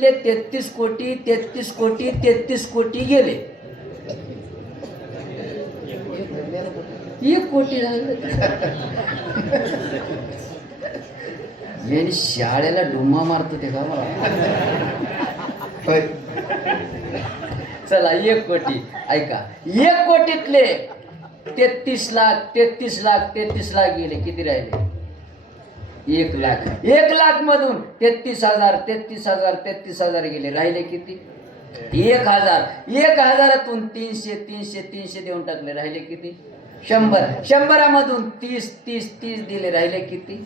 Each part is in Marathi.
33 कोटी 33 कोटी 33 कोटी गेले. 1 कोटी झालं. यांनी शाळेला डुम्मा मारतो ते का चला 1 कोटी ऐका. 1 कोटीतले 33 लाख 33 लाख 33 लाख गेले. किती राहिले? 1 लाख. 1 लाख मधून 33,000 33,000 33,000 गेले. राहिले किती? 1,000. 1,000तून 300 300 300 देऊन टाकले. राहिले किती? 100. 100मधून 30 30 30 दिले. राहिले किती?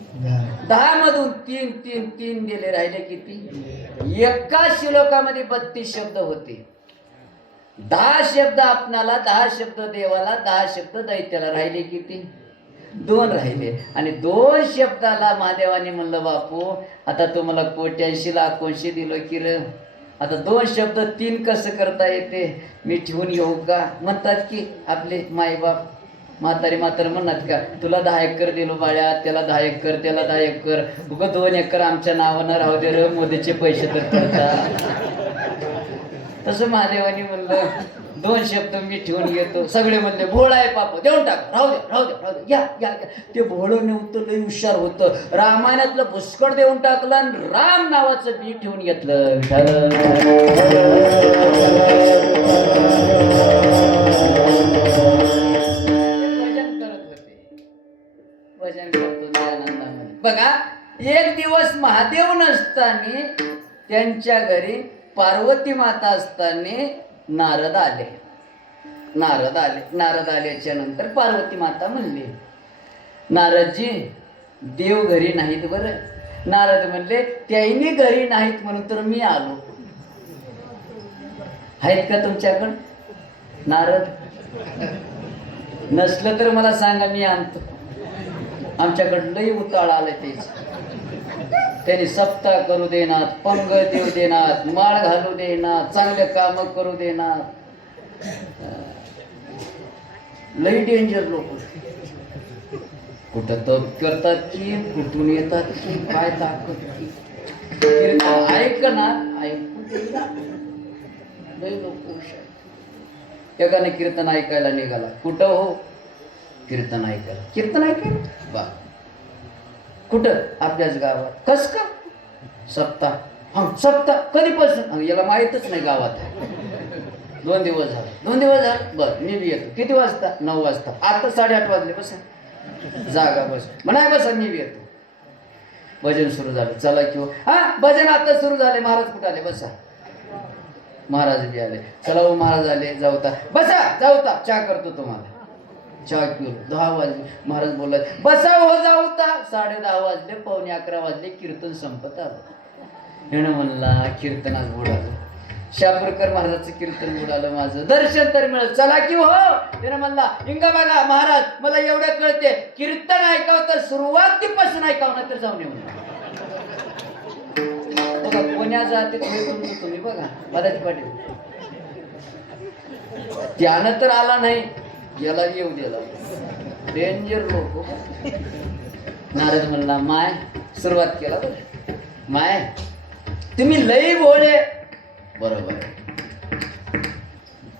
10 मधून 3 3 3 दिले. राहिले किती? एका श्लोकामध्ये 32 शब्द होते. 10 शब्द आपणाला, 10 शब्द देवाला, 10 शब्द दैत्याला. राहिले किती? 2 राहिले. आणि 2 शब्दाला महादेवाने म्हणलं बापू आता तुम्हाला 85 लाख कोणशे दिलो की र. आता 2 शब्द 3 कसं करता येते? मी ठेवून येऊ का? म्हणतात की आपले मायबाप म्हातारी म्हणतात का तुला 10 एकर दिलो बाळ्या, त्याला 10 एकर, त्याला 10 एकर, उगा 2 एकर आमच्या नावानं राहू दे र, मोदीचे पैसे तर करता. तसं महादेवानी म्हणलं 2 शब्द मी ठेवून येतो. सगळे म्हणले भोळा आहे पाप, देऊन टाक, राहू दे राहू दे राहू दे, घ्या घ्या घ्या. ते भोळं नव्हतं, लई हुशार होतं. रामायणातलं पुष्कळ देऊन टाकलं आणि राम नावाचं बी ठेवून घेतलं. भजन करतो त्या आनंदामध्ये. बघा एक दिवस महादेव नसताना त्यांच्या घरी पार्वती माता असताना नारद आले. नारद आल्याच्या नंतर पार्वती माता म्हणली नारदजी देव घरी नाहीत बरं. नारद म्हणले त्यांनी घरी नाहीत म्हणून तर मी आलो. आहेत का तुमच्याकडं नारद? नसलं तर मला सांगा, मी आणतो. आमच्याकडं लई उताळ आलंय तेच. त्यांनी सप्ताह करू देणार, पंग देऊ देणार, माळ घालू देणार, चांगले काम करू देणार. लई डेंजर लोक. कुठं तप करतात की कुठून येतात की काय ताकद की ऐक ना ऐकून लई लोक. एकाने कीर्तन ऐकायला निघाला. कुठं हो? कीर्तन ऐकायला. कीर्तन ऐकायला बा कुठं? आपल्याच गावात. कस का? सप्ताह. हा सप्ताह कधीपासून? याला माहीतच नाही गावात. 2 दिवस झाले. 2 दिवस झाले बरं मी बी येतो. किती वाजता? 9 वाजता. आता 8:30 वाजले. बसा जागा बस म्हणा. बसा मी बी येतो. भजन सुरू झालं. चला किंवा हा भजन आता सुरू झाले. महाराज कुठे आले? बसा. महाराज बी आले. चला हो महाराज आले. जाऊता बसा. जाऊता चहा करतो तुम्हाला. चहा पिऊ. 10 वाजले. महाराज बोलला बसा हो जाऊता. 10:30 वाजले. 11:45 वाजले. कीर्तन संपत आलं. यानं म्हणला कीर्तनात बुडालं. शापूरकर महाराजांचं कीर्तन बुडालं. माझं दर्शन तर मिळत. चला की हो. त्यानं म्हणला इंगा बघा महाराज मला एवढं कळते कीर्तन ऐकावं तर सुरुवातीपासून ऐकावं नाही तर जाऊ नये म्हणून. बघा कोण्या जाते तुम्ही बघा. बऱ्याच पाटील त्यानं तर आला नाही, याला येऊ दिला. डेंजर लोक. नारद म्हणला माय सुरुवात केला बरं. माय तुम्ही लई भोळे. बरोबर आहे.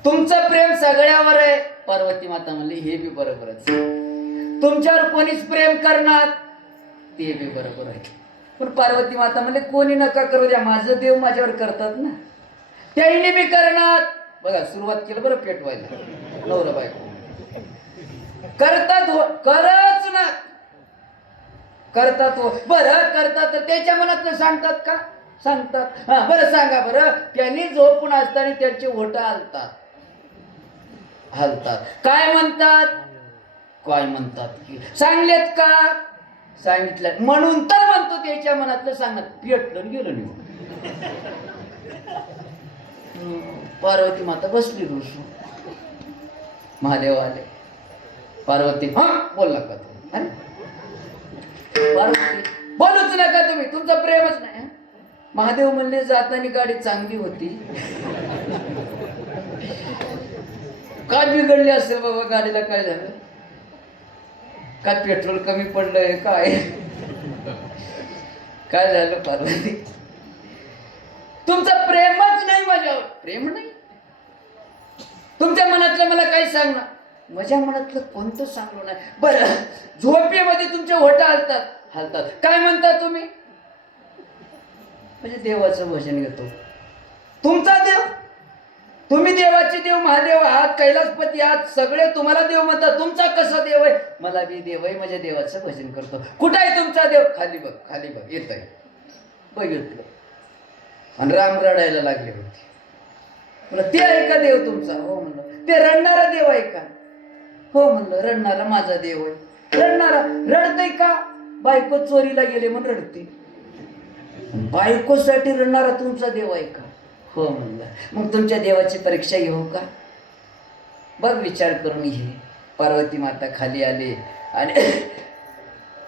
तुमचं प्रेम सगळ्यावर आहे. पार्वती माता म्हणली हे बी बरोबरच. तुमच्यावर कोणीच प्रेम करणार ते बी बरोबर आहे. पण पार्वती माता म्हणले कोणी नका करू द्या, माझं देव माझ्यावर करतात ना, त्यांनी बी करणार. बघा सुरुवात केलं बरं पेटवायला. नवरा बायको करतात हो, करच ना करतात हो. बरं करतात तर त्याच्या मनातलं सांगतात का? सांगतात. हा बरं सांगा बरं. त्यांनी झोपून असताना त्यांचे ओठ हलतात. काय म्हणतात? काय म्हणतात की सांगलेत का? सांगितलं म्हणून तर म्हणतो त्याच्या मनातलं सांगत. पेटलं गेलं नाही. पार्वती माता बसली रुसून. महादेव आले. पार्वती हा बोल नका तुम्ही. पार्वती बोलूच नका तुम्ही, तुमचं प्रेमच नाही. महादेव म्हणले जाताना गाडी चांगली होती. काय बिघडली असेल बाबा गाडीला? काय झालं? काय पेट्रोल कमी पडलंय काय? काय झालं पार्वती? तुमचं प्रेमच नाही माझ्यावर. प्रेम नाही. तुमच्या मनातलं मला काही सांगणार. माझ्या मनातलं कोणतं सांगलो नाही. बरं, झोपेमध्ये तुमचे होठ हालतात. काय म्हणता तुम्ही? म्हणजे देवाचं भजन घेतो. तुमचा देव, तुम्ही देवाचे देव महादेव आहात, कैलासपती आहात, सगळे तुम्हाला देव म्हणतात. तुमचा कसा देव आहे? मला बी देव आहे, माझ्या देवाचं भजन करतो. कुठं आहे तुमचा देव? खाली बघ, खाली बघ, येत आहे. बघितलं. आणि राम रडायला लागले होते. म्हणलं ते आहे का देव तुमचा? हो म्हणलं. ते रडणारा देव आहे का? हो म्हणलं, रडणारा माझा देव आहे. रडणारा रडतय का? बायको चोरीला गेले म्हणून रडते. बायकोसाठी रडणारा तुमचा देव आहे का? हो म्हणलं. मग तुमच्या देवाची परीक्षा घेऊ का? बघ, विचार करून घे. पार्वती माता खाली आले आणि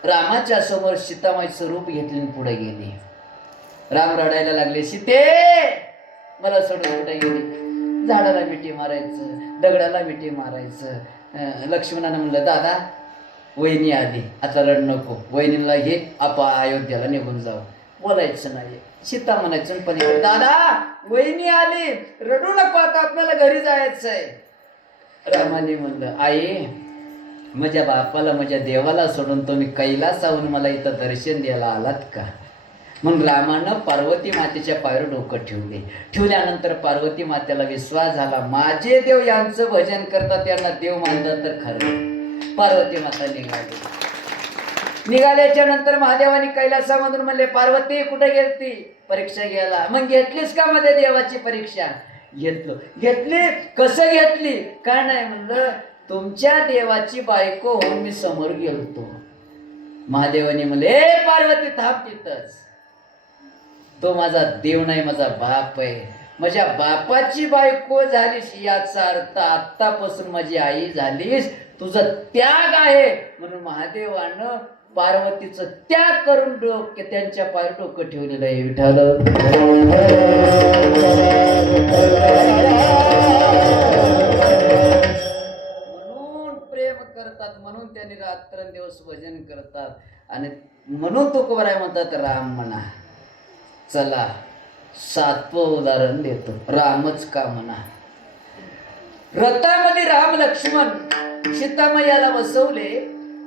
रामाच्या समोर सीतामाईचं रूप घेतले आणि पुढे गेले. राम रडायला लागले, सीते मला सोडून कुठे गेली? झाडाला मिठी मारायचं, दगडाला मिठी मारायचं. लक्ष्मणानं म्हणलं, दादा वहिनी आली, आता रड नको, वहिनीला घे, आपण अयोध्याला निघून जाऊ. बोलायचं नाही. सीता म्हणायचं, पण दादा वहिनी आली, रडू नको, आता आपल्याला घरी जायचंय. रामाने म्हणलं, आई माझ्या बापाला, माझ्या देवाला सोडून तुम्ही कैलासाहून मला इथं दर्शन द्यायला आलात का? म्हणून रामानं पार्वती मातेच्या पायावर डोकं ठेवल्यानंतर पार्वती मातेला विश्वास झाला, माझे देव यांचं भजन करतात, यांना देव मानतात तर खरं. पार्वती माता निघाल्याच्या नंतर महादेवानी कैलासामधून म्हणले, पार्वती कुठे गेलती? परीक्षा घ्यायला. मग घेतलीस का मध्ये देवाची परीक्षा? घेतली. कसं घेतली? काय नाही म्हणलं, तुमच्या देवाची बायको होऊन मी समोर गेलतो. महादेवानी म्हणले, पार्वती थांब तिथंच, तो माझा देव नाही, माझा बाप आहे. माझ्या बापाची बायको झालीस याचा अर्थ आत्तापासून माझी आई झालीस, तुझा त्याग आहे. म्हणून महादेवानं पार्वतीचं त्याग करून त्यांच्या पायावर डोकं ठेवलेलं आहे. विठ्ठल म्हणून प्रेम करतात, म्हणून त्यांनी रात्रंदिवस भजन करतात. आणि म्हणून तुकोबाराय म्हणतात, राम म्हणा. चला 7वं उदाहरण देतो. रामच का म्हणा. रथामध्ये राम लक्ष्मण सीतामैयाला बसवले,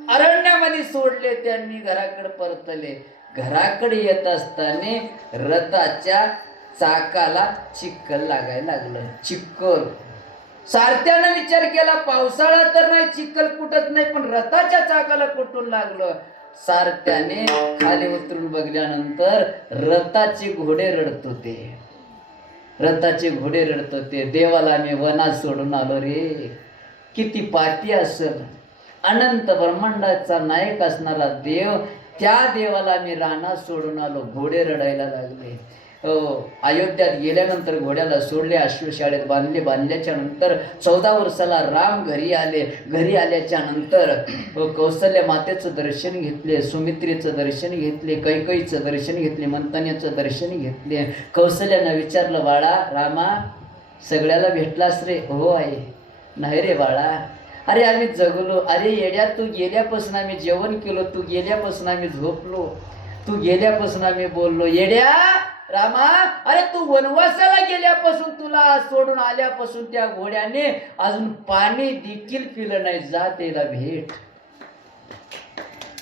अरण्यामध्ये सोडले, त्यांनी घराकडे परतले. घराकडे येत असताना रथाच्या चाकाला चिखल लागायला लागलं. चिखल. सारथ्यानं विचार केला, पावसाळा तर नाही, चिखल कुठत नाही, पण रथाच्या चाकाला कुठून लागलं? सारथ्याने खाली उतरून बघल्यानंतर रथाचे घोडे रडत होते. रथाचे घोडे रडत होते. देवाला मी वनात सोडून आलो रे. किती पापी असेल. अनंत ब्रह्मांडाचा नायक असणारा देव, त्या देवाला मी रानात सोडून आलो. घोडे रडायला लागले. अयोध्यात गेल्यानंतर घोड्याला सोडले, अश्वशाळेत बांधले. बांधल्याच्या नंतर 14 वर्षाला राम घरी आले. घरी आल्याच्या नंतर कौशल्य मातेचं दर्शन घेतले, सुमित्रेचं दर्शन घेतले, कैकईचं दर्शन घेतले, मंथनेचं दर्शन घेतले. कौशल्यानं विचारलं, बाळा रामा सगळ्याला भेटलास रे? हो आहे. नाही रे बाळा. अरे आम्ही जगलो. अरे येड्या, तू गेल्यापासून आम्ही जेवण केलो, तू गेल्यापासून आम्ही झोपलो, तू गेल्यापासून आम्ही बोललो. येड्या रामा, अरे तू वनवासाला गेल्यापासून, तुला सोडून आल्यापासून त्या घोड्याने अजून पाणी देखील पिलं नाही. जा त्याला भेट.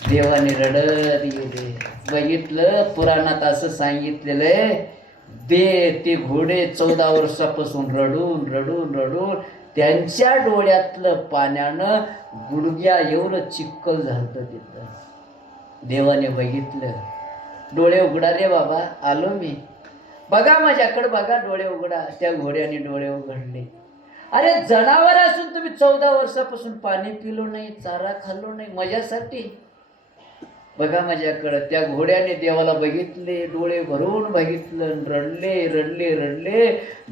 देवाने रडत गेले. बघितलं, पुराणात असं सांगितलेलं आहे, ते घोडे 14 वर्षापासून रडून रडून रडून त्यांच्या डोळ्यातलं पाण्यानं गुडघ्या एवढं चिखल झालं तिथं. देवाने बघितलं. डोळे उघडा रे बाबा, आलो मी, बघा माझ्याकडे बघा, डोळे उघडा. त्या घोड्याने डोळे उघडले. अरे जनावर असून तुम्ही 14 वर्षापासून पाणी पिलो नाही, चारा खाल्लो नाही, माझ्यासाठी बघा माझ्याकडं. त्या घोड्याने देवाला बघितले, डोळे भरून बघितलं, रडले रडले रडले.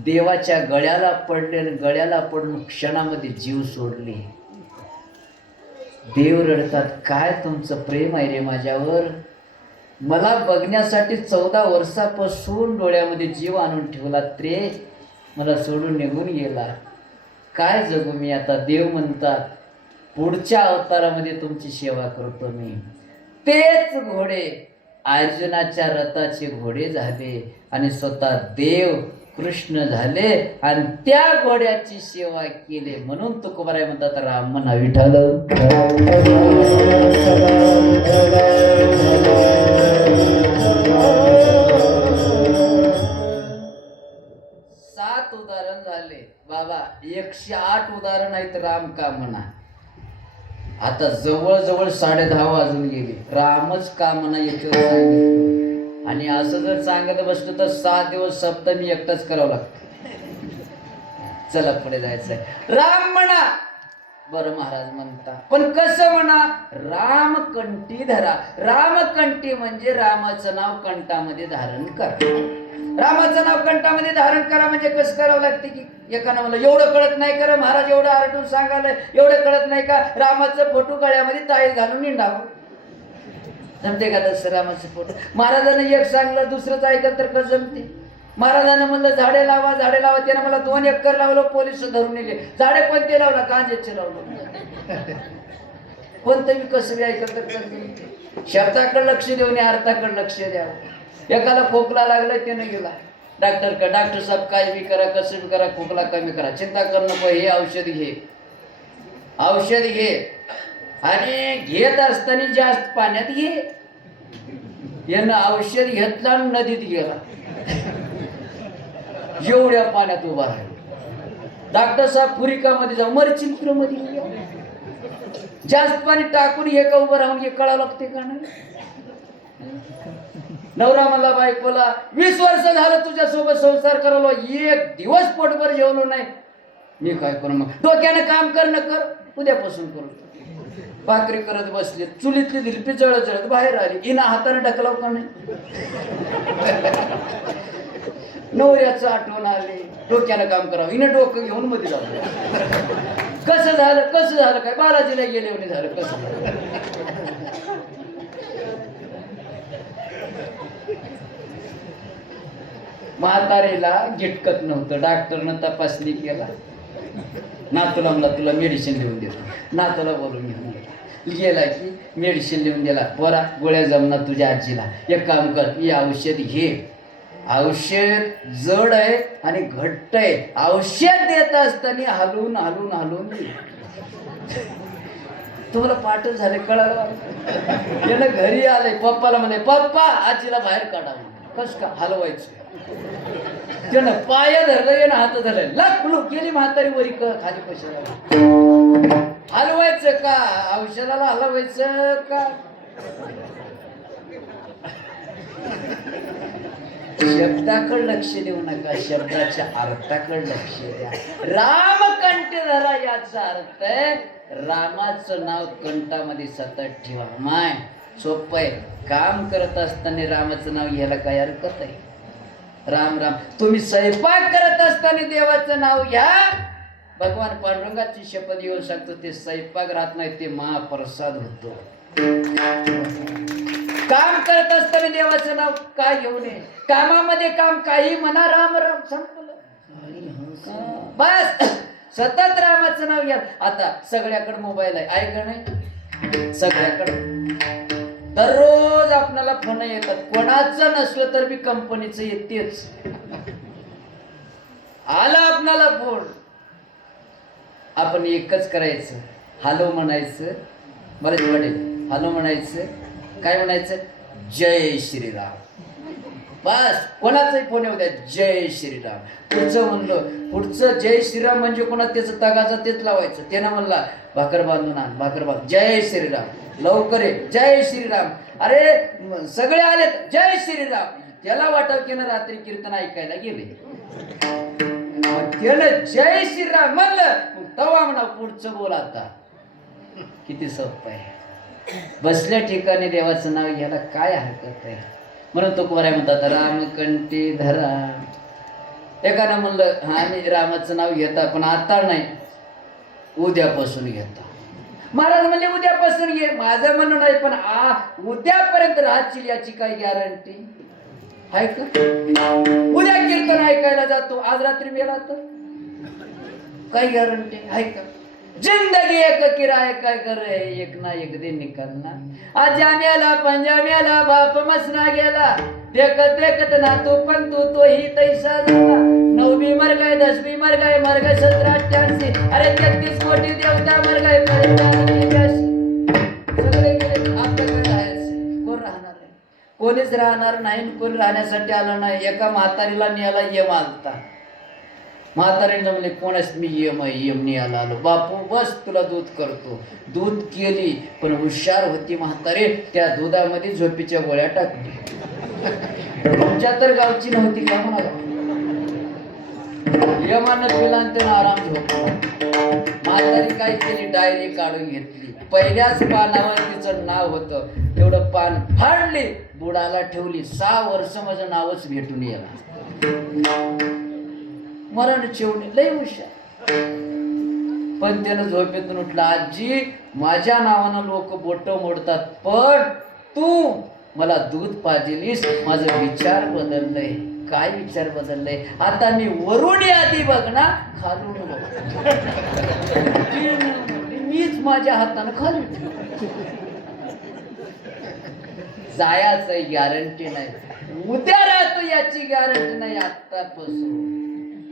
देवाच्या गळ्याला पडले, गळ्याला पडून क्षणामध्ये जीव सोडले. देव रडतात, काय तुमचं प्रेम आहे रे माझ्यावर. मला बघण्यासाठी 14 वर्षापासून डोळ्यामध्ये जीव आणून ठेवलात रे, मला सोडून निघून गेला. काय जगू मी आता. देव म्हणतात, पुढच्या अवतारामध्ये तुमची सेवा करतो मी. तेच घोडे अर्जुनाच्या रथाचे घोडे झाले आणि स्वतः देव कृष्ण झाले आणि त्या घोड्याची सेवा केली. म्हणून तुकोबाराय म्हणतात राम म्हणा विठ्ठल. 7 उदाहरण झाले बाबा, 108 उदाहरण आहेत राम का म्हणा. आता जवळजवळ 10:30 वाजून गेले. रामच का म्हणा याच्यावर सांगितलं. आणि असं जर सांगत बसलं तर 7 दिवस सप्तमी एकटाच करावं लागतं. चला पुढे जायचंय. राम म्हणा. बरं महाराज म्हणता, पण कसं म्हणा. राम कंठी धरा. राम कंठी म्हणजे रामाचं नाव कंठामध्ये धारण करा. रामाचं नाव कंठामध्ये धारण करा म्हणजे कसं करावं लागते की एकानं मला एवढं कळत नाही करा महाराज, एवढं आरटून सांगायला एवढं कळत नाही का. रामाचं फोटो गळ्यामध्ये ताई घालून निंडावं जमते का तसं रामाचं फोटो. महाराजांनी एक सांगलं दुसरंच ऐकत तर कसं जमते. महाराजांनी म्हणलं झाडे लावा झाडे लावा. त्यानं मला 2 एकर लावलं. पोलीस धरून नेले. झाडे कोणते लावला. गांजेचे लावलं. कोणतं मी कसं बी ऐकत तर कसं जमते. शब्दाकडे लक्ष देऊन अर्थाकडे लक्ष द्यावं. एकाला खोकला लागला त्याने गेला डॉक्टर का. डॉक्टर साहेब काय बी करा कसं बी करा खोकला कमी करा. चिंता करू नको. हे औषध घे औषध घे. आणि घेत असताना जास्त पाण्यात घे. यानं औषध घेतला आणि नदीत गेला. एवढ्या पाण्यात उभा राहिला. डॉक्टर साहेब फुरिकामध्ये जाऊ मरचिंद्रमध्ये जास्त पाणी टाकून हे का उभं राहून हे कळावं लागते का नाही. नवरा मला बायकोला 20 वर्ष झालं तुझ्या सोबत संसार करायला 1 दिवस पोटभर जेवलो नाही. मी काय करू मग. डोक्यानं काम कर न कर उद्यापासून करू. भाकरी करत बसले. चुलीतली दिलपी जळत जळत बाहेर आली. हिनं हाताने ढकलाव का नाही. नवऱ्याचं आठवण आले. डोक्यानं काम करावं. हिनं डोकं घेऊन मध्ये जाऊ. कसं झालं काय बालाजीला गेले म्हणे झालं कसं झालं. म्हातारीला गिटकत नव्हतं. डॉक्टरनं तपासणी केला. नातूला म्हणला तुला मेडिसिन लिहून देतो. नातूला बोलून घेऊन गेला की मेडिसिन लिहून दिला. पोरा गोळ्या जमणार तुझ्या आजीला. एक काम कर ही औषध घे. औषध जड आहे आणि घट्ट आहे. औषध देत असताना हलवून हलवून हलवून तुम्हाला पाठच झाले कळालं. त्यानं घरी आले. पप्पाला म्हणे पप्पा आजीला बाहेर काढावं. कस का हलवायचं. त्यानं पाय धरलं यानं हात धरलं. लक गेली म्हातारी वरी खाली पैसे हलवायचं का औषधाला हलवायचं का. शब्दाकडे लक्ष देऊ नका. शब्दाच्या अर्थाकडे लक्ष द्या. राम कंठ धरा याचा अर्थ आहे रामाचं नाव कंठामध्ये सतत ठेवा. माय सोपं आहे. काम करत असताना रामाचं नाव घ्यायला काय हरकत आहे. राम राम. तुम्ही स्वयंपाक करत असताना देवाचं नाव घ्या. भगवान पांडुरंगाची शपथ घेऊन सांगतो ते स्वयंपाक राहत नाही ते महाप्रसाद होतो. काम करत असताना देवाचं नाव काय घेऊ नये. कामामध्ये काम काही म्हणा राम राम संपलं बस. सतत रामाचं नाव घ्या. आता सगळ्याकडे मोबाईल आहे का नाही. सगळ्याकडे दररोज आपल्याला फोन येतात. कोणाचं नसलं तर मी कंपनीचं येतेच. आला आपल्याला फोन. आपण एकच करायचं. हॅलो म्हणायचं. बरेच पडेल हॅलो म्हणायचं. काय म्हणायचं जय श्रीराम. बस कोणाचाही फोन येऊ द्या जय श्रीराम. पुढचं म्हणलं पुढचं जय श्रीराम म्हणजे कोणा त्याचं तगाचा तेच लावायचं. त्यानं म्हणला भाकर बांधून आण भाकर बांध जय श्रीराम. लवकर ये जय श्रीराम. अरे सगळे आलेत जय श्रीराम. त्याला वाटाव की ना रात्री कीर्तन ऐकायला गेले. त्यानं जय श्रीराम म्हणलं तवा म्हणा पुढचं बोल. आता किती सोपं आहे. बसल्या ठिकाणी देवाचं नाव घ्यायला काय हरकत आहे. म्हणून तो कोऱ्या म्हणतात राम कंठी धरा. एकानं म्हणलं हा मी रामाचं नाव घेता पण आता नाही उद्यापासून घेता. महाराज म्हणले उद्यापासून घे. माझं म्हणणं नाही पण उद्यापर्यंत राहतील याची काय गॅरंटी आहे का. उद्या कीर्तन ऐकायला जातो आज रात्री मेला तर काय गॅरंटी आहे का. जिंदगी एक किराया काय कर एक ना एक दिन निकालना. आज्या मेला पंजा मेला बाप मसना गेला देखत देखत ना तू पण तोही तैसा झाला 9वी मर गए 10वी मर गए 1788 अरे 33 कोटी देवता मर गए सगळे गेले आपल्याकडे राहायचं कोण राहणार आहे कोणीच राहणार नाही कोण राहण्यासाठी आलं नाही एका म्हातारीला न्यायला यम आलता म्हातारीने म्हणले कोणाच मी यम न्यायला आलो बापू बस तुला दूध करतो दूध केली पण हुशार होती म्हातारी त्या दुधामध्ये झोपीच्या गोळ्या टाकली तुमच्या तर गावची नव्हती का म्हणाला यमानं पिला आणि त्यानं आराम झोपला म्हातारी काय केली डायरी काढून घेतली पहिल्याच पानावर तिचं नाव होतं तेवढं पान फाडली बुडाला ठेवली 6 वर्ष माझं नावच भेटून येणार मरण चिवणी लय हुशार पण त्यानं झोपेतून उठला आजी माझ्या नावानं लोक बोट मोडतात पण तू मला दूध पाजिलीस माझं विचार बदललंय काय विचार बदललंय आता मी वरून आधी बघ ना खालून बघ मीच माझ्या हातानं खाली जायचं गॅरंटी नाही उद्या राहतो याची गॅरंटी नाही आतापासून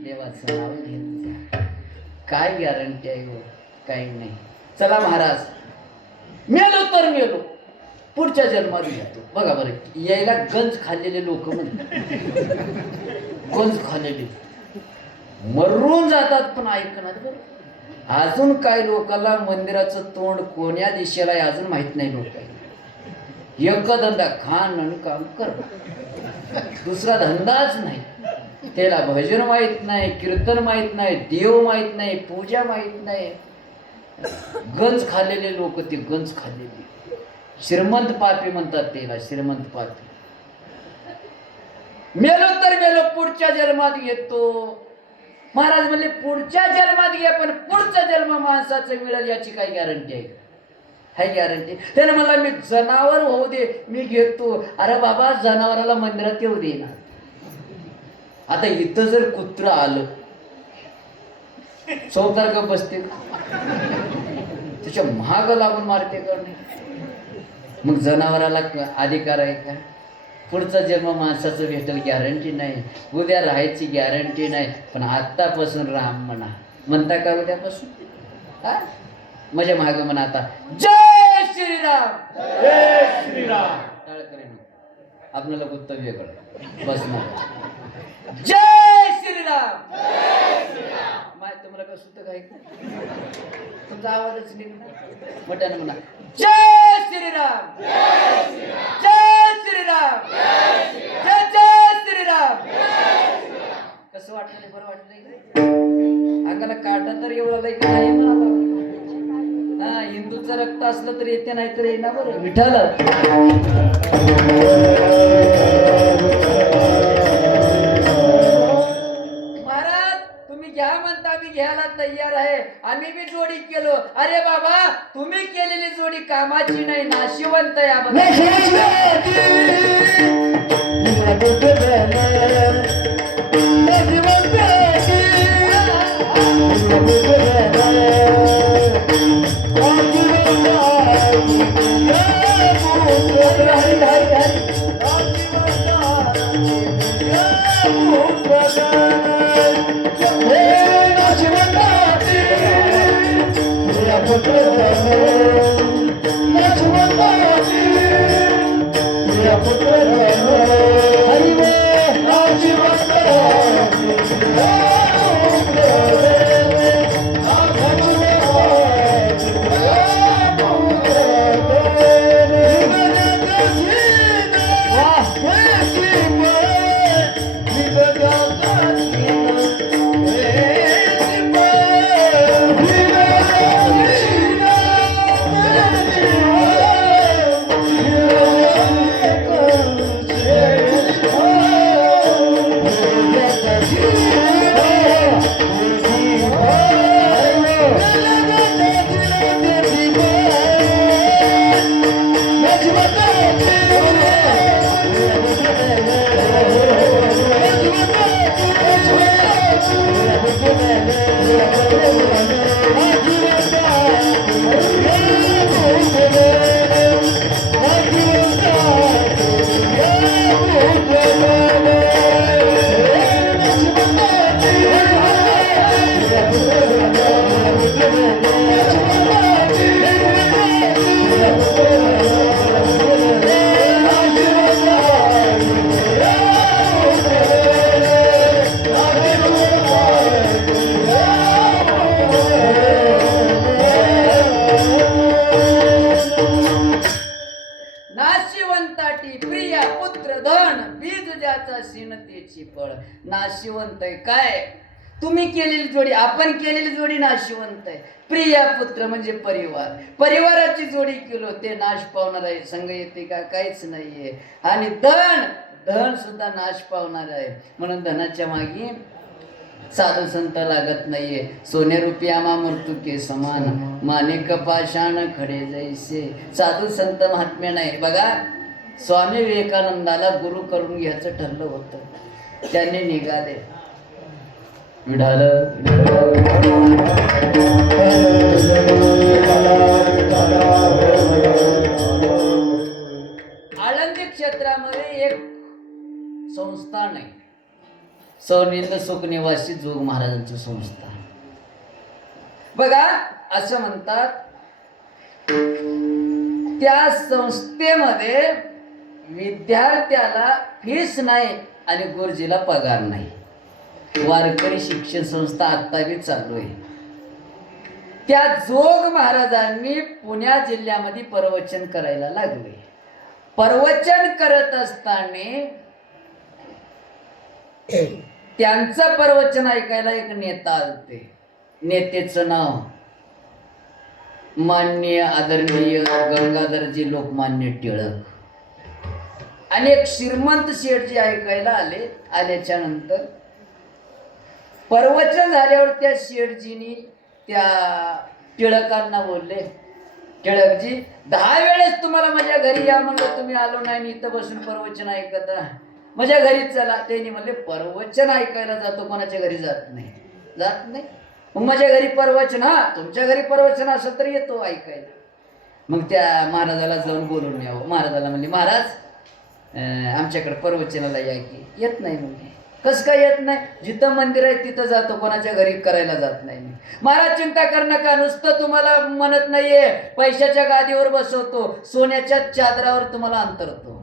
देवाचं नाव घेत काय गॅरंटी आहे हो काही नाही चला महाराज मेलो तर मेलो पुढच्या जन्मात घेतो बघा बरं यायला गंज खाल्लेले लोक म्हणतात गंज खाल्लेले मरून जातात पण ऐकणार बरं अजून काही लोकांना मंदिराचं तोंड कोण्या दिशेला आहे अजून माहित नाही लोक एक धंदा खाण आणि काम कर दुसरा धंदाच नाही त्याला भजन माहित नाही कीर्तन माहित नाही देव माहित नाही पूजा माहित नाही गंज खाल्लेले लोक ते गंज खाल्लेले श्रीमंत पापी म्हणतात त्याला श्रीमंत पापी मेलो तर मेलो पुढच्या जन्मात येतो महाराज म्हणले पुढच्या जन्मात घे पण पुढचा जन्म माणसाचं मिळेल याची काय गॅरंटी आहे हाय गॅरंटी त्याने मला मी जनावर होऊ दे मी घेतो अरे बाबा जनावराला मंदिरात येऊ दे ना आता इथं जर कुत्र आलं चौतार का बसते त्याच्या महाग लागून मारते का नाही मग जनावराला अधिकार आहे का पुढचा जन्म माणसाचं भेटेल गॅरंटी नाही उद्या राहायची गॅरंटी नाही पण आत्तापासून राम म्हणता का उद्यापासून हा माझ्या महाग म्हणा आता जय श्रीराम जय श्रीराम टाळ करेन आपल्याला उत्तर वेगळं बसणार जय श्रीराम माय तुम्हाला कसं होतं काय तुमचा आवाजच नाही मोठ्यानं म्हणा जय श्रीराम जय श्रीराम जय जय श्रीराम कसं वाटलं बरं वाटलं अंगाला काटा तर एवढं लई नाही ना हा हिंदूचं रक्त असलं तर येते नाही तर येणार बरं विठ्ठल घ्या म्हणता आम्ही घ्यायला तयार आहे आम्ही बी जोडी केलो अरे बाबा तुम्ही केलेली जोडी कामाची नाही नाशिवंत या नाशिवंत आहे. काय तुम्ही केलेली जोडी, आपण केलेली जोडी नाशिवंत आहे. प्रिया पुत्र म्हणजे परिवार, परिवाराची जोडी केलो ते नाश पावणार आहे. संघ येते का? काहीच नाहीये. आणि धन, धन सुद्धा नाश पावणार आहे. म्हणून धनाच्या मागे साधू संत लागत नाहीये. सोने रुपया मृत्यू के समान, माणिक पाषाण खडे जैसे. साधू संत महात्म्य नाही. बघा, स्वामी विवेकानंदाला गुरु करून घ्यायचं ठरलं होतं, त्यांनी निघाले. विढाल आळंदी क्षेत्रामध्ये एक संस्थान आहे, सौनिंद सुख निवासी जोग महाराजांचं संस्थान. बघा, असं म्हणतात त्या संस्थेमध्ये विद्यार्थ्याला फीस नाही आणि गुरुजीला पगार नाही. वारकरी शिक्षण संस्था आता बी चालू आहे. त्या जोग महाराजांनी पुण्या जिल्ह्यामध्ये प्रवचन करायला लागले. प्रवचन करत असताना त्यांचं प्रवचन ऐकायला एक नेता आलते. नेतेचं नाव माननीय आदरणीय गंगाधरजी लोकमान्य टिळक. आणि एक श्रीमंत शेठजी ऐकायला आले. आल्याच्या नंतर प्रवचन झाल्यावर त्या शेठजीनी त्या टिळकांना बोलले, टिळकजी 10 वेळेस तुम्हाला माझ्या घरी या म्हणलं, तुम्ही आलो नाही, इथं बसून प्रवचन ऐकता, माझ्या घरी चला. त्यांनी म्हणले प्रवचन ऐकायला जातो, कोणाच्या घरी जात नाही. जात नाही मग माझ्या घरी प्रवचन, हा तुमच्या घरी प्रवचन असं तर येतो ऐकायला. मग त्या महाराजाला जाऊन बोलून यावं. महाराजाला म्हणले, महाराज आमच्याकडे प्रवचनाला या की. येत नाही म्हणजे. कसं काय येत नाही? जिथं मंदिर आहे तिथं जातो, कोणाच्या घरी करायला जात नाही. महाराज चिंता कर नका, नुसतं तुम्हाला म्हणत नाहीये, पैशाच्या गादीवर बसवतो, सोन्याच्या चादरावर तुम्हाला अंतरतो.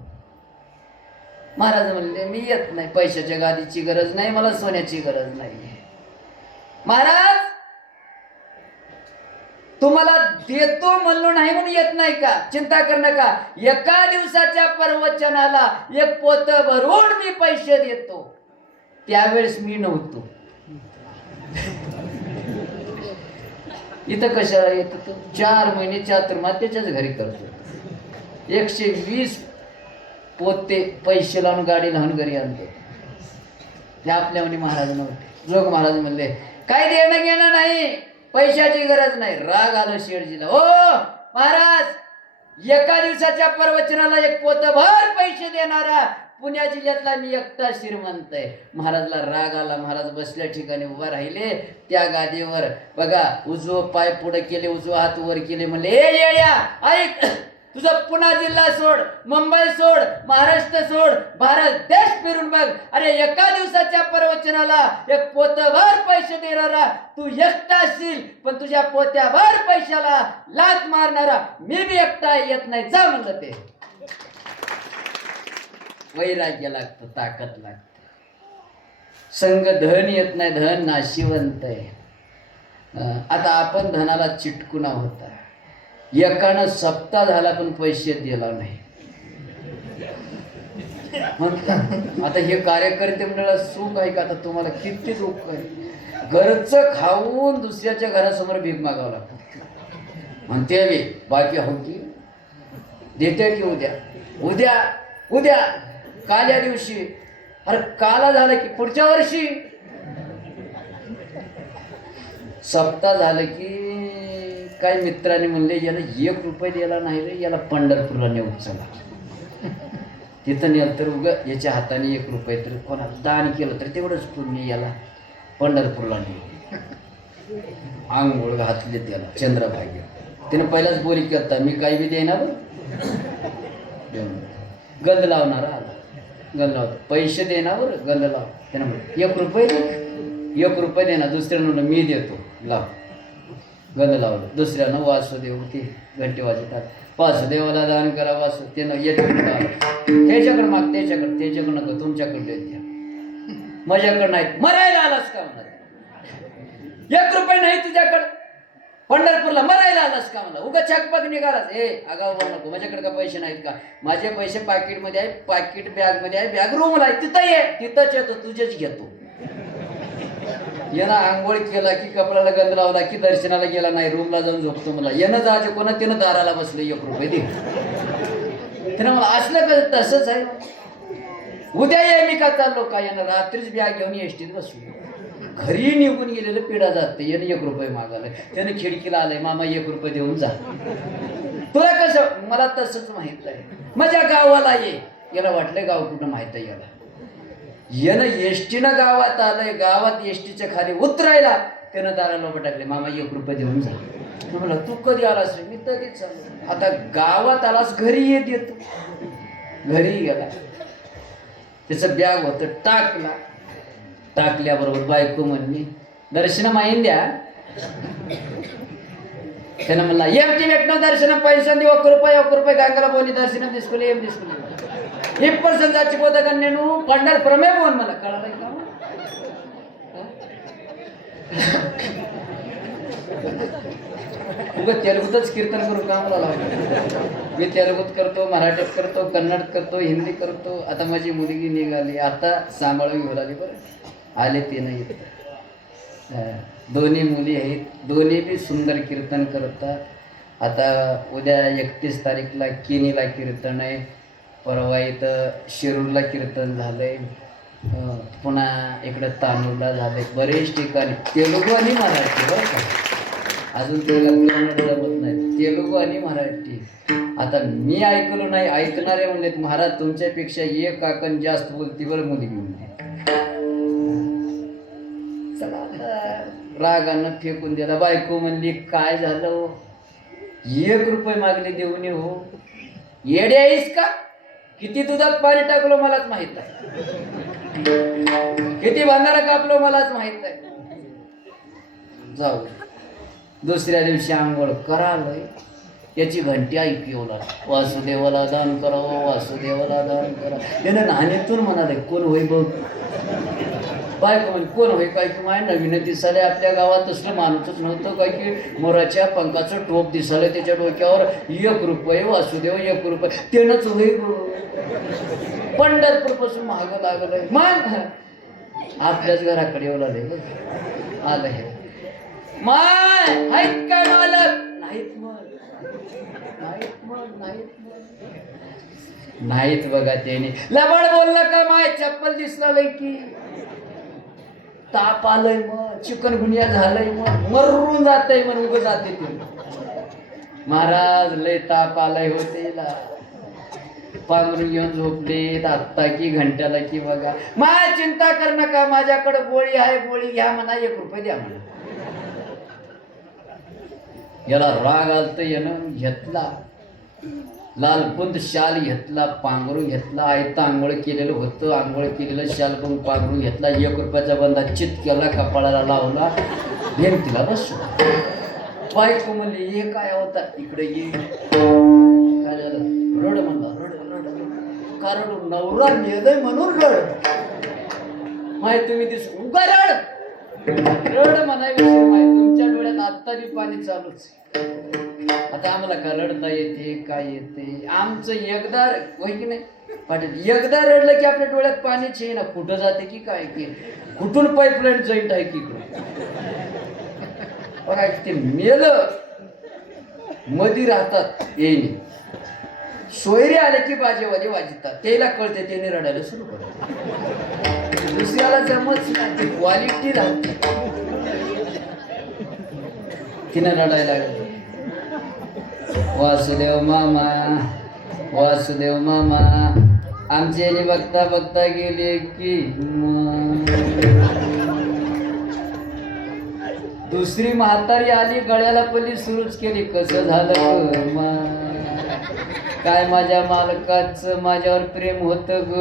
महाराज म्हणले, मी येत नाही, पैशाच्या गादीची गरज नाही मला, सोन्याची गरज नाही. महाराज तुम्हाला देतो म्हणलो नाही म्हणून येत नाही का? चिंता कर नका, एका दिवसाच्या प्रवचनाला 1 पोत भरून मी पैसे देतो. त्यावेळेस मी नव्हतो. इथं कशाला येत होतो? 4 महिने चातुर्मात्याच्याच घरी करतो. 120 पोते पैसे लावून गाडी लावून घरी आणतो. हे आपल्यामध्ये महाराज नव्हते. जोग महाराज म्हणले, काही देणं घेणं नाही, पैशाची गरज नाही. राग आलो शेठजीला. ओ महाराज, एका दिवसाच्या प्रवचनाला 1 पोतभर पैसे देणारा पुण्या जिल्ह्यातला मी एकटा श्रीमंत आहे. महाराजला राग आला. महाराज बसल्या ठिकाणी उभा राहिले. त्या गादीवर बघा, उजवं पाय पुढे केले, उजवा हात वर केले. म्हणले, ए येड्या, ऐक, तुझं पुणा जिल्हा सोड, मुंबई सोड, महाराष्ट्र सोड, भारत देश फिरून बघ. अरे एका दिवसाच्या प्रवचनाला 1 पोतभर पैसे देणारा तू एकटा असशील, पण तुझ्या पोत्याभर पैशाला लाथ मारणारा मी बी एकटा येत नाही. जा म्हणलं. ते वैराग्य लागतं, ताकद लागते. संघ धन येत नाही, धन नाशिवंत आहे. आता आपण धनाला चिटकून आहोत. एकानं सप्ताह झाला पण पैसे दिला नाही म्हणतात. आता हे कार्यकर्ते मंडळाला सुख आहे का? आता तुम्हाला किती दुःख आहे. घरचं खाऊन दुसऱ्याच्या घरासमोर भीक मागावं लागतं. म्हणते वे बाकी हो की देते की उद्या उद्या उद्या काल या दिवशी, अरे काला झालं की पुढच्या वर्षी. सप्ताह झालं की काही मित्रांनी म्हणले, याला 1 रुपये दिला नाही रे, याला पंढरपूरला नेऊ चला. तिथं नेलं तर उगा याच्या हाताने 1 रुपये तर कोणाला दान केलं तर तेवढंच पुण्य, याला पंढरपूरला नेऊ. आंघोळ घातले त्याला चंद्रभाग्य. त्यानं पहिलाच बोली करता, मी काही बी देणार. गंध लावणारा आला, गंध लावतो. पैसे देणार, गंध लाव. त्यानं म्हणलं 1 रुपये दे, 1 रुपये देणार. दुसऱ्यानं म्हणलं मी देतो, लाव. गंध लावलं. दुसऱ्यानं वासुदेव ते घंटे वाजवतात, वासुदेवाला दान करा. वासु त्यानं त्याच्याकडे माग, त्याच्याकडे नको, तुमच्याकडे द्या, माझ्याकडे नाहीत. मरायला आलास का म्हणा? 1 रुपये नाही तुझ्याकडं, पंढरपूरला मरायला आलास का म्हणा? उगा छकपक निघालास. आगाव बोल नको, माझ्याकडे का पैसे नाहीत का? माझे पैसे पाकिटमध्ये आहे, पाकिट बॅगमध्ये आहे, बॅग रूमला आहे, तिथं ये, तिथंच येतो, तुझेच घेतो. यानं आंघोळ केला की कपड्याला गंध लावला की दर्शनाला गेला नाही, रूमला जाऊन झोपतो. मला यानं जायचं कोणा त्यानं दाराला बसलं 1 रुपये दे. त्यानं मला असलं का तसंच आहे. उद्या ये मी का चाललो का, यानं रात्रीच बॅग घेऊन एसटीत बसलो. घरी निघून गेलेलं पिढा जाते. यानं 1 रुपये मागायला, त्यानं खिडकीला आलंय, मामा 1 रुपये देऊन जा. तुला कसं, मला तसंच माहित आहे. माझ्या गावाला ये. याला वाटलं गाव कुठं माहित आहे याला. यानं एसटीनं गावात आलंय, गावात एसटीच्या खाली उतरायला त्यानं दाराला टाकले, मामा 1 रुपये देऊन जा. म्हणलं तू कधी आलास रे? मी कधीच आलो. आता गावात आलास, घरी येत येतो. घरी गेला, त्याचं बॅग होतं, टाकल्याबरोबर बायको म्हणली दर्शन माहीन द्या. त्यानं म्हणला एमटी भेटणं दर्शन पैसा देऊ 1 रुपये गंगाला बोनी दर्शन दिसकुले एम दिसकुले 1% जाची बोधगण्यनु पंढर प्रमेय बोन. मला कळालं का उगं तेलुगूतच कीर्तन करू का मला लावलं. मी तेलुगूत करतो, मराठीत करतो, कन्नड करतो, हिंदी करतो. आता माझी मुलगी निघाली, आता सांभाळून घेऊ लागली. बरं आले ते नाही येत. दोन्ही मुली आहेत, दोन्ही बी सुंदर कीर्तन करतात. आता उद्या 31 तारीखला केनीला कीर्तन आहे, परवा इथं शिरूरला कीर्तन झालंय, पुन्हा इकडं तानूरला झालंय, बरेच ठिकाणी तेलुगू आणि मराठी. बरं का, अजून तेलंगणात जमत नाही, तेलुगू आणि मराठी. आता मी ऐकलो नाही, ऐकणारे म्हणले महाराज तुमच्यापेक्षा 1 काकण जास्त बोलती बरं मुलगी म्हणते. चला रागानं फेकून दिला. बायको म्हणली काय झालं, 1 रुपये मागले देऊन हो, येडे आहेस का? किती दुधात पाणी टाकलो मलाच माहित आहे, किती भांडारा कापलो मलाच माहित आहे. जाऊ दुसऱ्या दिवशी आंघोळ करालोय, याची घंटी ऐकवला, वासुदेवाला दान करावं, वासुदेवाला दान करा. त्यानं नाण्यातून म्हणाले कोण होई बघ. बायको म्हणजे कोण होई काय की माय नवीन दिसाले, आपल्या गावात तसलं माणूसच नव्हतं काय की मोराच्या पंखाचं टोप दिसालं त्याच्या डोक्यावर 1 रुपये वासुदेव 1 रुपये. त्यानंच होई पंढरपूर पासून महाग लागलंय. मग आपल्याच घराकडे येऊ लागले आलं हे. माय आहेत काय मालक? नाहीत. नाहीत बघा. त्याने लबाड बोललं का माय चप्पल दिसला की ताप आलंय, मग चिकनगुनिया झालंय, मग मरून जातय, मग उगं जाते ते. महाराज लय ताप आलाय होतेला, पांघरून घेऊन झोपले. आत्ता की घंट्याला की बघा. माझ्या चिंता कर नका, माझ्याकडे गोळी आहे, गोळी घ्या म्हणा, 1 रुपये द्या म्हणा. याला राग आलत, यानं घेतला लालपुंत शाल घेतला, पांघरून घेतला. आयतं आंघोळ केलेलं होतं, आंघोळ केलेलं शाल पण पांघरून घेतला. 1 रुपयाचा बंदा चित केला, कपाळाला लावला, भिंतीला बसला. बायको म्हणली हे काय होता, इकडे ये. काय झालं? रड म्हणला, रड रड रड. का रडू? नवरा नेलंय म्हणून रड. माय तुम्ही दिस उगा रड म्हणाय विषय माय. तुमच्या डोळ्यात आत्ता बी पाणी चालूच. आता आम्हाला का रडता येते काय येते? आमचं एकदा होय की नाही पाटील, एकदा रडलं की आपल्या डोळ्यात पाणीच आहे ना. कुठं जाते की काय की कुठून पाईपलाईन जॉईंट आहे की बघा. ते मेलं मधी राहतात, येईन सोयरे आले की बाजेवाले वाजतात, त्याला कळते, त्याने रडायला सुरू करतात. दुसऱ्याला जमत नाही, क्वालिटी राहते. तिनं रडायला लागली, वासुदेव मामा, वासुदेव मामा. आमची याने बघता बघता गेले की दुसरी म्हातारी आली, गळ्याला पल्ली सुरूच केली. कसं झालं मा, काय माझ्या मालकाचं माझ्यावर प्रेम होतं ग,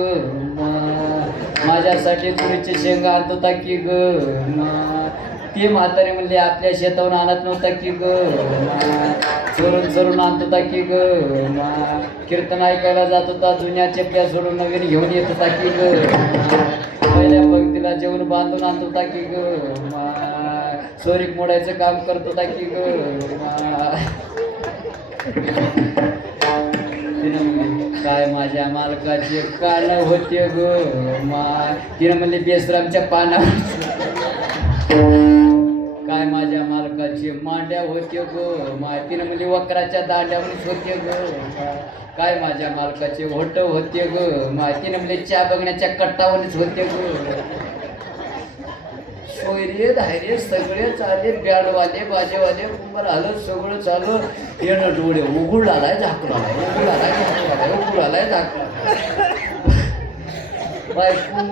माझ्यासाठी तुरीची शेंगा आणत होता की ग. ती म्हातारी म्हणली आपल्या शेतावरून आणत नव्हता की ग, चोरून चोरून आणत होता की ग. कीर्तन ऐकायला जात होता, जुन्या चेपल्या सोडून नवीन घेऊन येत होता की ग. पहिल्या पंक्तीला जेवण बांधून आणत होता की ग. चोरीक मोडायचं काम करत होता की ग. काय माझ्या मालकाचे कान होते ग. तिनं म्हणले बेसरामच्या पानावर काय माझ्या मालकाची मांड्या होते गो, माहितीनं म्हणजे वक्राच्या दांड्यावरच होते ग. काय माझ्या मालकाचे होट होते ग, माहितीनं म्हणजे चहा बघण्याच्या कट्टावरच होते ग. सोयरे धायरे सगळे चाले, बँडवाले बाजेवाले कुंभार आलं, सगळं चालू. येणं डोळे उघड आलाय झाकला उघड आलाय झाकला उघड आलाय झाकला. बायको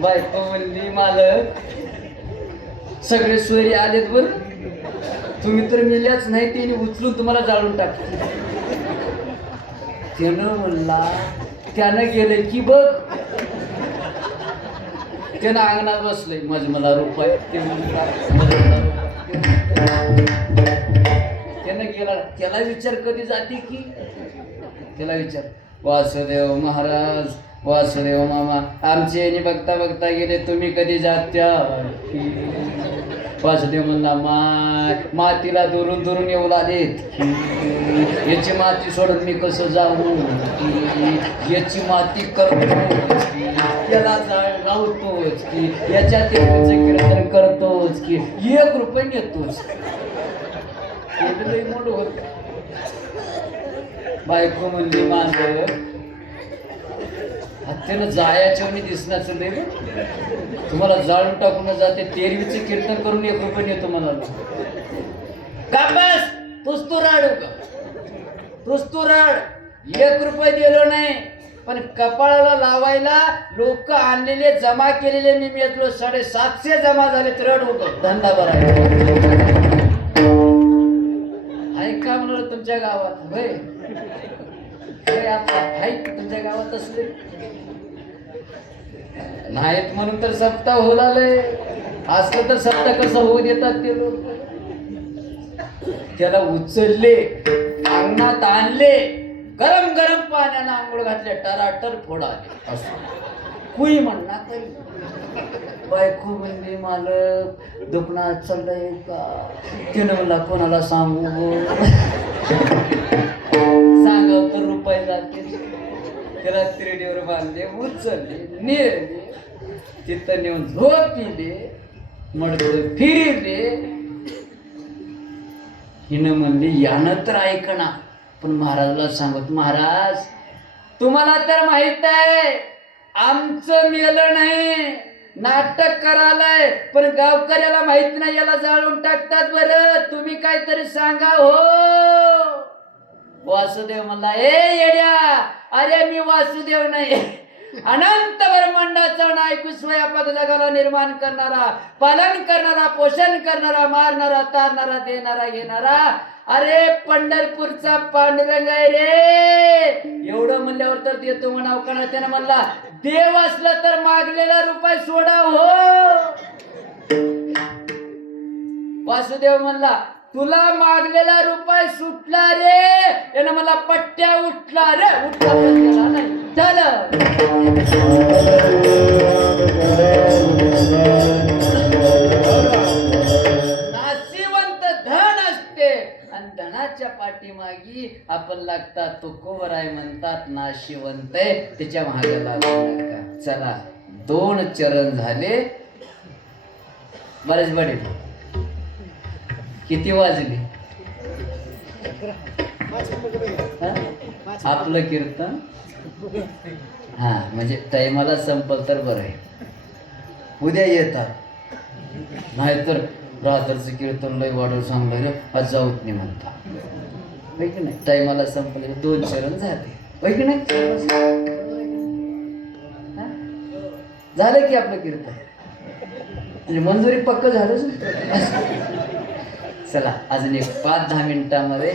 बायको म्हणली मालक सगळे सोयरे आलेत बर, तुम्ही तर मेल्याच नाही, तिने उचलून तुम्हाला जाळून टाकले. त्यानं म्हणला त्यानं गेलं की बघ, त्यानं अंगणात बसलंय मला रुपये ते त्यानं गेला. त्याला विचार कधी जाते की, त्याला विचार वासुदेव महाराज वासुदेव मामा आमचे याने बघता बघता गेले, तुम्ही कधी जात्या. वासुदेव म्हणला मातीला दुरून दुरून येऊ लागलेत, याची माती सोडून मी कसं जाऊ, याची माती करतोच की, याला लावतोच की, याच्या देवाचं कीर्तन करतोच की, 1 रुपये नेतोच. मोठं होत. बायको म्हणजे माझं हत्यानं जायाच्या दिसणार चाललंय ग, तुम्हाला जाळून टाकून जाते, तेरवीचं कीर्तन करून 1 रुपये नेतो मला. का बस तूच तू राड का, तूच तू राड. 1 रुपये दिलो नाही, पण कपाळाला लावायला लोक आणलेले जमा केलेले मी मेतलो 750 जमा झाले, रड होतो धंदा बरा आहे का म्हणलं तुमच्या गावात. भाई आहेत तुमच्या गावात असले नाहीत म्हणून तर सप्ताह होऊ आलंय. असलं तर सप्ताह कसं होऊ देतात ते लोक. त्याला उचलले, अंगणात आणले, गरम गरम पाण्यानं आंघोळ घातले, टराटर फोडाले. असं कुई म्हणणार. बायको म्हणजे मालक दुखण्यात चाललंय का, तिनं मला कोणाला सांगू, सांगाव तर रुपये जातील. त्याला तिरडीवर बांधले, उचलले, नेले, तिथं नेऊन झोपले, मडकं फिरले. हिनं म्हणली यानं तर ऐकना, पण महाराजला सांगत, महाराज तुम्हाला तर माहित आहे आमचं मेलं नाही, नाटक करायलाय, पण गावकऱ्याला माहित नाही, याला जाळून टाकतात. बरं तुम्ही काहीतरी सांगा हो. वासुदेव म्हणला ए येड्या, अरे मी वासुदेव नाही, अनंत ब्रह्मांडाचा नायक, स्वयंपाक जगाला निर्माण करणारा, पालन करणारा, पोषण करणारा, मारणारा, तारणारा, देणारा, घेणारा. अरे पंढरपूरचा पांडुरंग आहे रे. एवढं म्हणल्यावर तर देतो म्हणाव का. त्याने म्हणला देव असला तर मागलेला रुपये सोडा हो. वासुदेव म्हणला तुला मागलेला रुपये सुटला रे, यानं मला पट्ट्या उठला रे, उठला नाही झालं. नाशिवंत धन असते आणि धनाच्या पाठीमागी आपण लागतात, तो कोवर आहे म्हणतात, नाशिवंत आहे त्याच्या मागे लागू नका. चला 2 चरण झाले. बरेच बडे किती वाजले. आपलं कीर्तन हा म्हणजे टायमाला संपल तर बरं आहे. उद्या येतात, नाहीतर रात्रचं कीर्तन लय वाढवून सांगलं रे आज जाऊत नाही म्हणता. होय की नाही. टायमाला संपले 2 चरण झाले. होय की नाही. झालं की आपलं कीर्तन म्हणजे मंजुरी पक्क झालं. चला अजून एक 5-10 मिनिटांमध्ये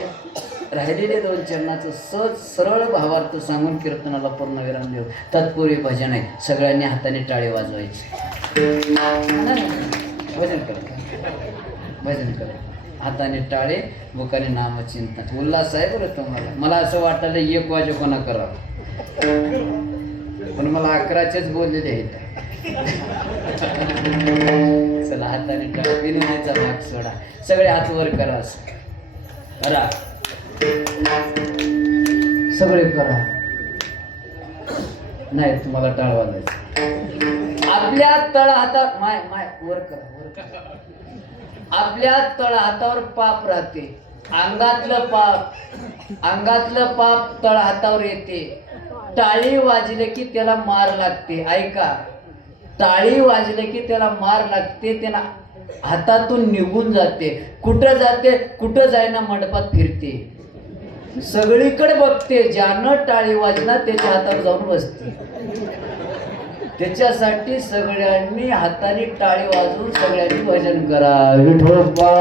राहिलेले 2 चरणाचं सहज सरळ भावार्थ सांगून कीर्तनाला पूर्णविराम देऊ. तत्पूर्वी भजन आहे, सगळ्यांनी हाताने टाळे वाजवायचे. भजन करा, भजन करा, हाताने टाळे, मुखाने नामचिंतन. उल्हास आहे बरं तुम्हाला. मला असं वाटलं 1 वाजे कोणा करावं, पण मला 11चेच बोललेले आहेत. चला हाताने टाळे, विनोदीचा भाग सोडा, सगळे हात वर करा, करा, सगळे करा. नाही तुम्हाला टाळ वाजायचं. आपल्या तळ हातात माय माय वर कर. आपल्या तळ हातावर पाप राहते. अंगातलं पाप तळ हातावर येते. टाळी वाजले की त्याला मार लागते. ऐका, टाळी वाजले की त्याला मार लागते. त्याला हातातून निघून जाते. कुठं जाते? कुठं जायना मंडपात फिरते. सगळीकडे बघते. ज्यानं टाळी वाजला त्याच्या हातावर जाऊन बसते. त्याच्यासाठी सगळ्यांनी हाताने टाळी वाजवून सगळ्यांनी भजन करा. विठोबा